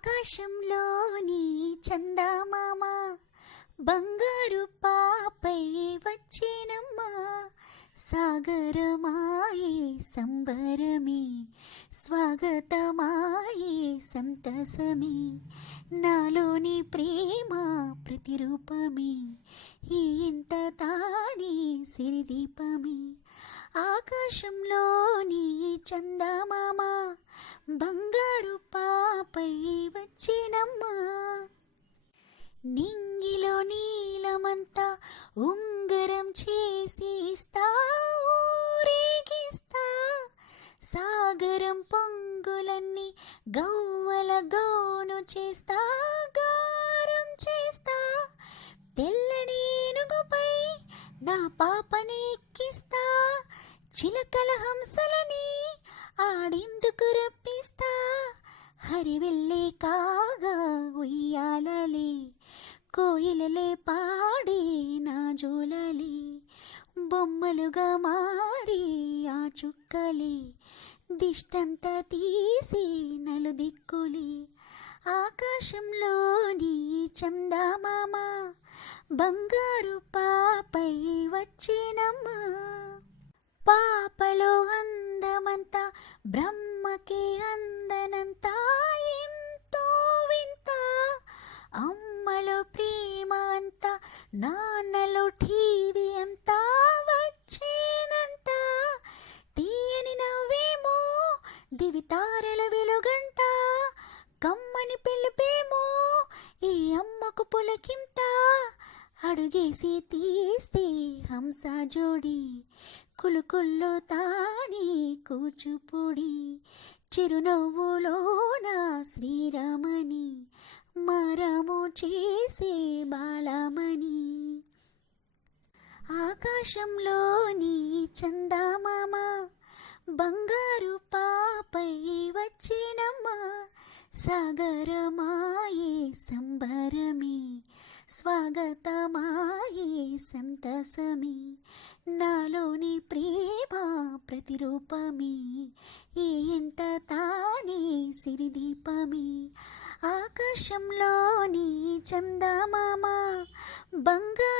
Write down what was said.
ఆకాశంలోని చందమామ బంగారు పాపై వచ్చినమ్మా. సాగరమాయే సంబరమే, స్వాగతమాయే సంతసమే, నాలోని ప్రేమ ప్రతిరూపమే, ఈ ఇంట తానే సిరిదీపమే. ఆకాశంలోని చందమామ బంగారు పాపై వచ్చినమ్మా. నింగిలో నీలమంతా ఉంగరం చేసి ఇస్తా, ఊరేగిస్తా. సాగరం పొంగులన్నీ గవ్వల గౌను చేస్తా, గారం చేస్తా. తెల్లని ఏనుగుపై నా పాపని ఎక్కిస్తా, చిలకల హంసలని ఆడేందుకు రప్పిస్తా. హరివెల్లే కాగా ఉయ్యాలలే, కోయిలలే పాడే నా జోలలే, బొమ్మలుగా మారి ఆ చుక్కలే, దిష్టంతా తీసి నలుదిక్కులే. ఆకాశంలోని చందమామ బంగారు పాపై వచ్చినమ్మా. పాపలో అందమంతా బ్రహ్మకే అందనంతా, ఎంతో వింత. అమ్మలో ప్రేమ అంతా, నాన్నలో టీవీ అంతా వచ్చేనంట. తీయని నవ్వేమో దివితారల వెలుగంట, కమ్మని పిలుపేమో ఈ అమ్మకు పులకింత. అడుగేసి తీస్తే హంస జోడి, కులుకుల్లో తానే కూచిపూడి, చిరునవ్వులోన శ్రీరామని మరము చేసే బాలమని. ఆకాశంలోని చందమామ బంగారు పాపై వచ్చినమ్మా. సాగరమాయే సంబరమే, స్వాగతమాయే సంతసమే, నాలోని ప్రేమ ప్రతిరూపమే, ఈ ఇంట తానే సిరిదీపమే. ఆకాశంలోని చందమామ బంగారు